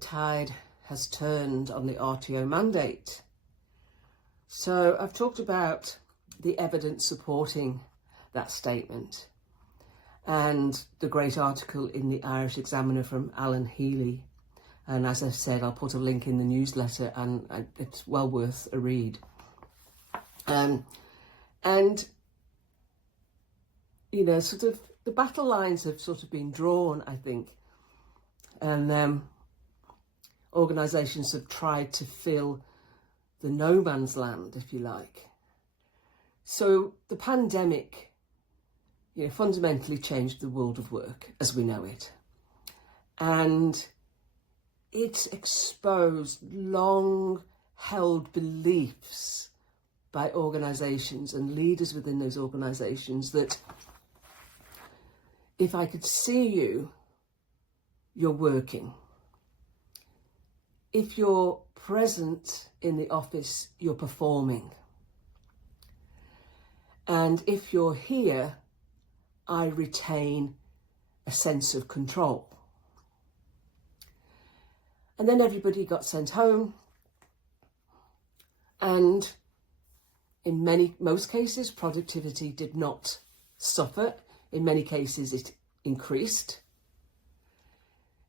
tide has turned on the RTO mandate. So I've talked about the evidence supporting that statement and the great article in the Irish Examiner from Alan Healy. And as I said, I'll put a link in the newsletter, and it's well worth a read. And, you know, sort of the battle lines have sort of been drawn, I think. And organisations have tried to fill the no man's land, if you like. So the pandemic, you know, fundamentally changed the world of work as we know it. And it exposed long-held beliefs by organisations and leaders within those organisations that if I could see you, you're working. If you're present in the office, you're performing. And if you're here, I retain a sense of control. And then everybody got sent home. And in most cases, productivity did not suffer. In many cases, it increased.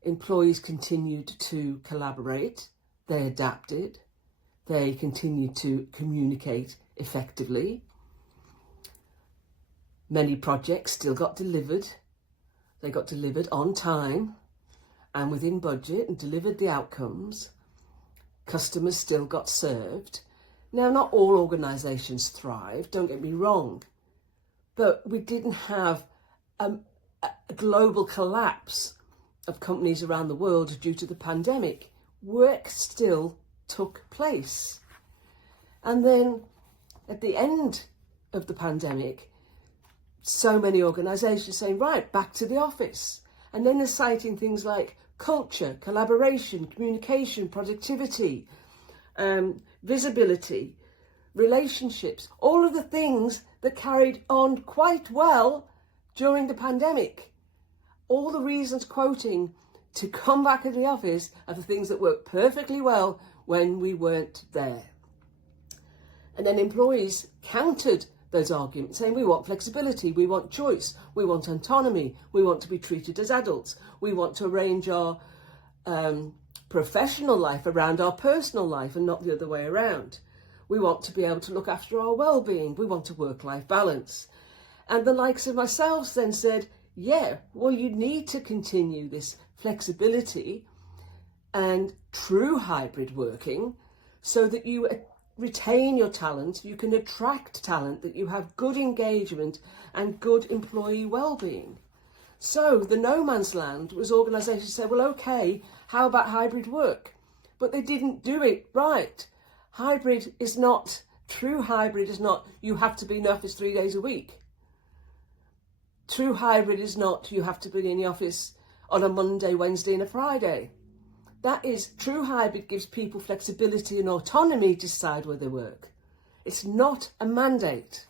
Employees continued to collaborate. They adapted. They continued to communicate effectively. Many projects still got delivered. They got delivered on time and within budget and delivered the outcomes. Customers still got served. Now, not all organisations thrive, don't get me wrong, but we didn't have a global collapse of companies around the world due to the pandemic. Work still took place. And then at the end of the pandemic, so many organisations saying, right, back to the office. And then they're citing things like culture, collaboration, communication, productivity, visibility, relationships, all of the things that carried on quite well during the pandemic. All the reasons quoting to come back in the office are the things that worked perfectly well when we weren't there. And then employees countered those arguments, saying we want flexibility, we want choice, we want autonomy, we want to be treated as adults, we want to arrange our professional life around our personal life and not the other way around. We want to be able to look after our well-being, we want a work-life balance. And the likes of myself then said, yeah, well, you need to continue this flexibility and true hybrid working so that you retain your talent, you can attract talent, that you have good engagement and good employee well-being. So the no man's land was organisations say, well, okay, how about hybrid work? But they didn't do it right. Hybrid is not, true hybrid is not, you have to be in the office 3 days a week. True hybrid is not, you have to be in the office on a Monday, Wednesday and a Friday. That is, true hybrid gives people flexibility and autonomy to decide where they work. It's not a mandate.